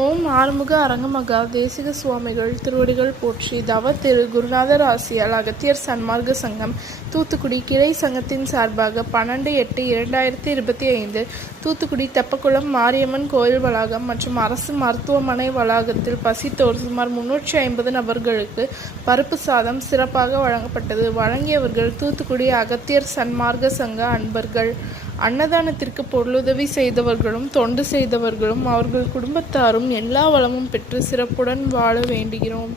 ஓம் ஆறுமுக அரங்கமகா தேசிக சுவாமிகள் திருவடிகள் போற்றி. தவ திரு குருநாதர் ஆசியால் அகத்தியர் சன்மார்க்க சங்கம் தூத்துக்குடி கிளை சங்கத்தின் சார்பாக 12/8/2025 தூத்துக்குடி தெப்பக்குளம் மாரியம்மன் கோயில் வளாகம் மற்றும் அரசு மருத்துவமனை வளாகத்தில் பசித்தோர் சுமார் 350 நபர்களுக்கு பருப்பு சாதம் சிறப்பாக வழங்கப்பட்டது. வழங்கியவர்கள் தூத்துக்குடி அகத்தியர் சன்மார்க்க சங்க அன்பர்கள். அன்னதானத்திற்கு பொருளுதவி செய்தவர்களும் தொண்டு செய்தவர்களும் அவர்கள் குடும்பத்தாரும் எல்லா வளமும் பெற்று சிறப்புடன் வாழ வேண்டுகிறோம்.